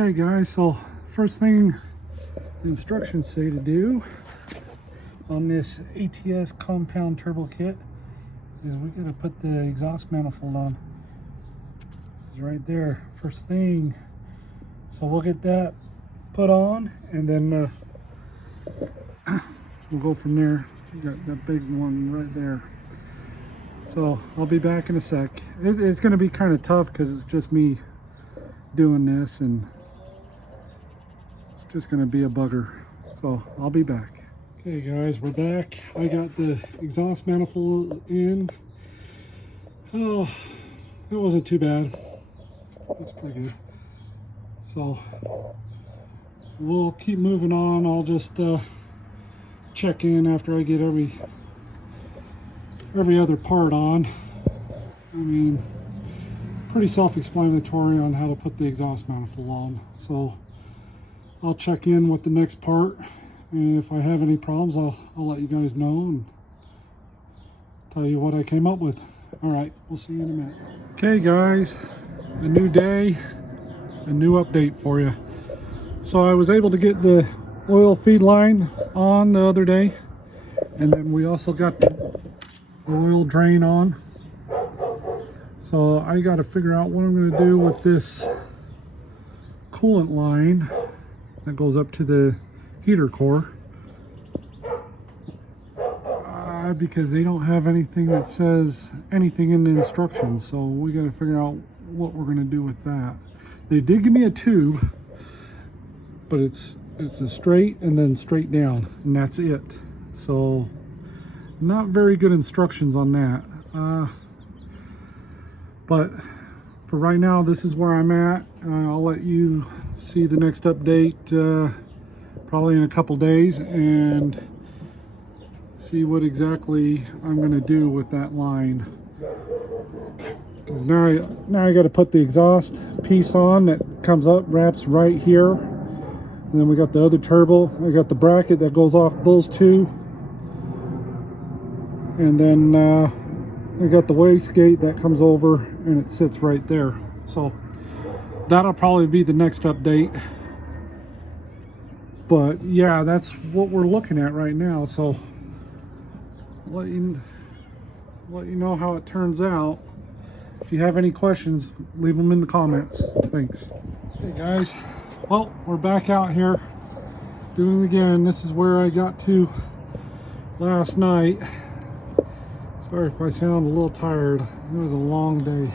Okay guys, so first thing the instructions say to do on this ATS compound turbo kit is we gotta put the exhaust manifold on. This is right there, first thing. So we'll get that put on and then we'll go from there. We got that big one right there. So I'll be back in a sec. It's gonna be kind of tough because it's just me doing this and it's just gonna be a bugger. So I'll be back. Okay guys, we're back. I got the exhaust manifold in. Oh, it wasn't too bad. That's pretty good. So we'll keep moving on. I'll just check in after I get every other part on. I mean, pretty self-explanatory on how to put the exhaust manifold on. So I'll check in with the next part, and if I have any problems I'll let you guys know and tell you what I came up with. All right, we'll see you in a minute. Okay guys, a new day, a new update for you. So I was able to get the oil feed line on the other day, and then we also got the oil drain on. So I got to figure out what I'm going to do with this coolant line that goes up to the heater core, because they don't have anything that says anything in the instructions. So we got to figure out what we're going to do with that. They did give me a tube, but it's a straight and then straight down, and that's it. So not very good instructions on that. But for right now, this is where I'm at. I'll let you see the next update probably in a couple days and see what exactly I'm going to do with that line. Because now I got to put the exhaust piece on that comes up, wraps right here. And then we got the other turbo. I got the bracket that goes off those two. And then I got the wastegate that comes over and it sits right there. So that'll probably be the next update. But yeah, that's what we're looking at right now. So let you know how it turns out. If you have any questions, leave them in the comments. Thanks. Hey guys, well, we're back out here doing it again. This is where I got to last night. Sorry if I sound a little tired. It was a long day.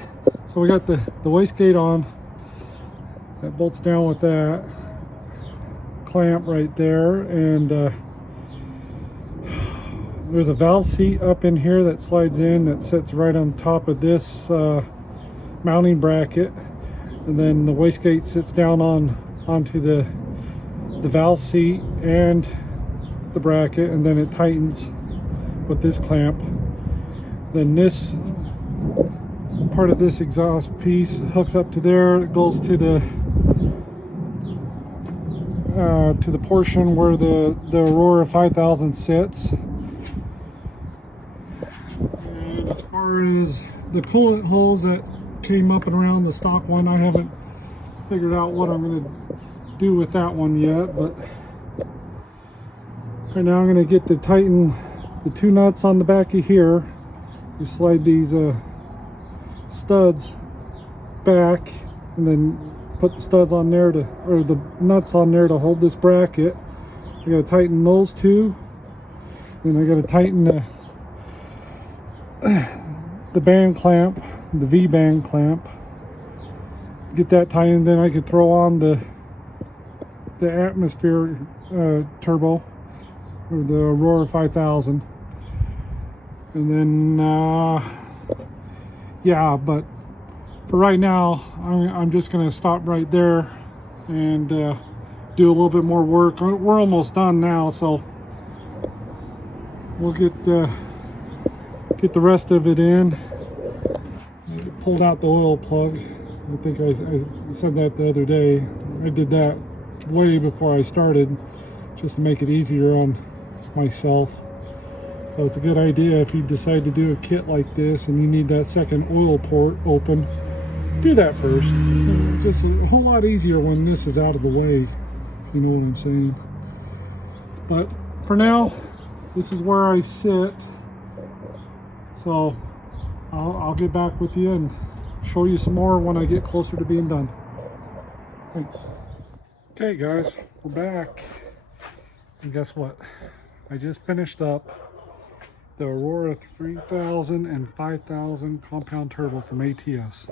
So we got the wastegate on. That bolts down with that clamp right there, and there's a valve seat up in here that slides in that sits right on top of this mounting bracket, and then the wastegate sits down onto the valve seat and the bracket, and then it tightens with this clamp. Then this part of this exhaust piece hooks up to there. It goes to the portion where the Aurora 5000 sits. And as far as the coolant holes that came up and around the stock one, I haven't figured out what I'm going to do with that one yet. But right now I'm going to get to tighten the two nuts on the back of here. You slide these studs back and then put the studs on there or the nuts on there to hold this bracket. I gotta tighten those two, and I gotta tighten the band clamp, the V band clamp. Get that tightened, then I could throw on the atmosphere turbo, or the Aurora 5000. And then yeah, but for right now I'm just gonna stop right there and do a little bit more work. We're almost done now, so we'll get the rest of it in. I pulled out the oil plug. I think I said that the other day. I did that way before I started, just to make it easier on myself. So it's a good idea if you decide to do a kit like this and you need that second oil port open. do that first. Just a whole lot easier when this is out of the way, if you know what I'm saying. But for now, this is where I sit. So I'll get back with you and show you some more when I get closer to being done. Thanks. Okay guys, we're back. And guess what? I just finished up the Aurora 3000 and 5000 compound turbo from ATS.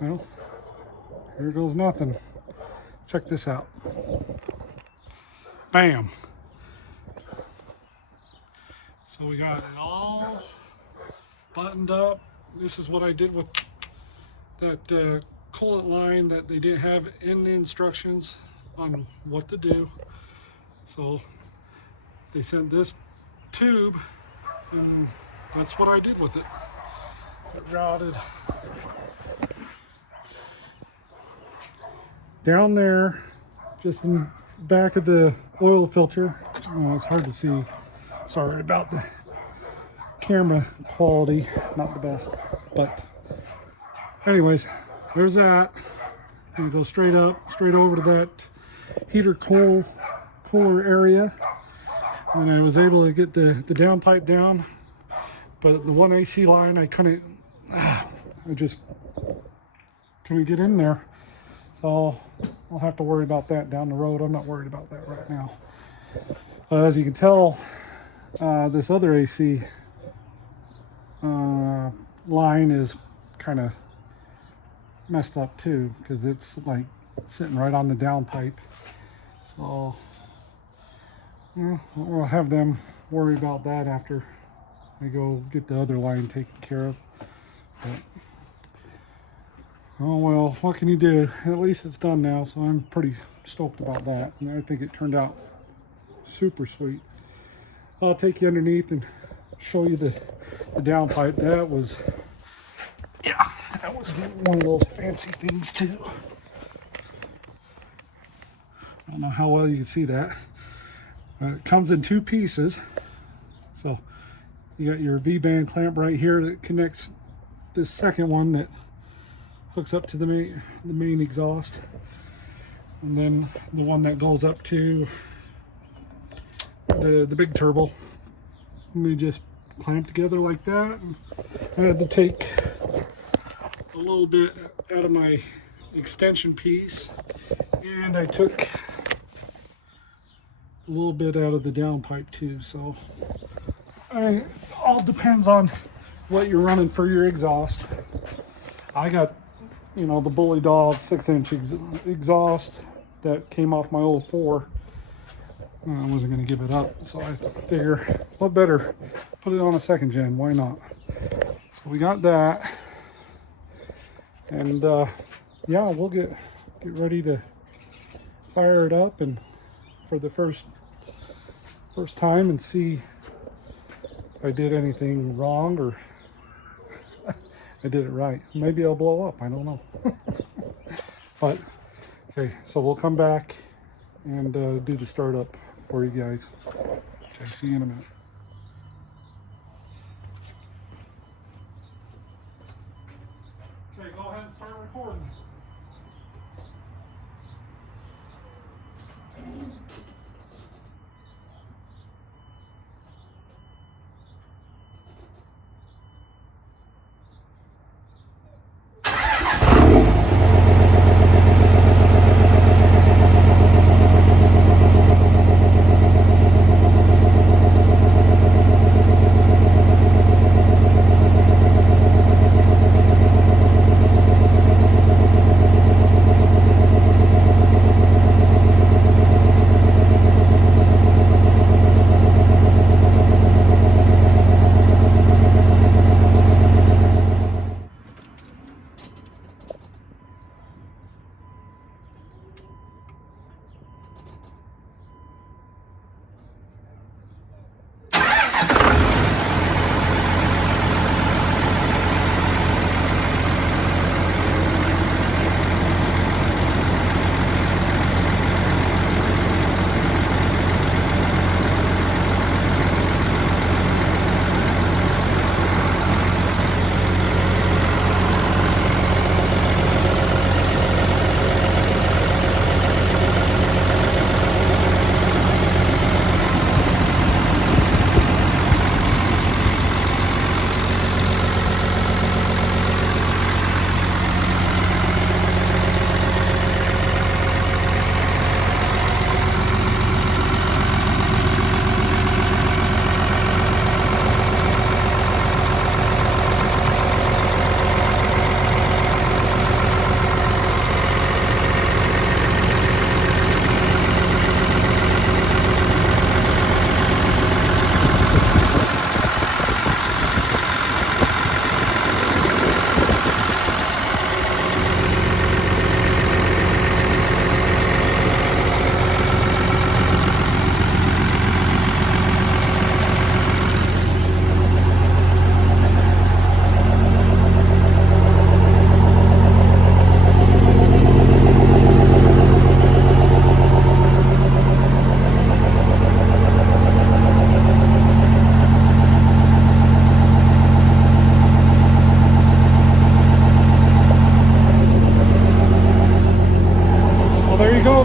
Well, here goes nothing. Check this out. Bam! So we got it all buttoned up. This is what I did with that coolant line that they didn't have in the instructions on what to do. So they sent this tube, and that's what I did with it. It routed down there, just in back of the oil filter. Oh, it's hard to see. Sorry about the camera quality, not the best. But anyways, there's that. We go straight up, straight over to that heater cooler area. And I was able to get the downpipe down, but the one AC line I just couldn't get in there. So I'll have to worry about that down the road. I'm not worried about that right now. As you can tell, this other AC line is kind of messed up too, because it's like sitting right on the downpipe. So we'll have them worry about that after I go get the other line taken care of. But, oh well, what can you do? At least it's done now, so I'm pretty stoked about that. And I think it turned out super sweet. I'll take you underneath and show you the downpipe. That was one of those fancy things too. I don't know how well you can see that. It comes in two pieces. So you got your V-band clamp right here that connects this second one that hooks up to the main exhaust, and then the one that goes up to the big turbo. And we just clamp together like that. And I had to take a little bit out of my extension piece, and I took a little bit out of the downpipe too. So it all depends on what you're running for your exhaust. I got, you know, the Bully Dog 6-inch exhaust that came off my old 4. I wasn't going to give it up, so I figure what better put it on a 2nd gen. Why not? So we got that, and yeah, we'll get ready to fire it up and for the first time and see if I did anything wrong or I did it right. Maybe I'll blow up, I don't know. But okay, so we'll come back and do the startup for you guys. Okay, see you in a minute. Okay, go ahead and start recording.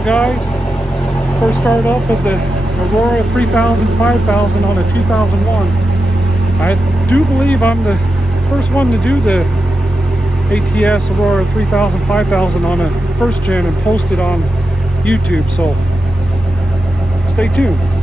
guys. First started up with the Aurora 3000, 5000 on a 2001. I do believe I'm the first one to do the ATS Aurora 3000, 5000 on a first gen and post it on YouTube, so stay tuned.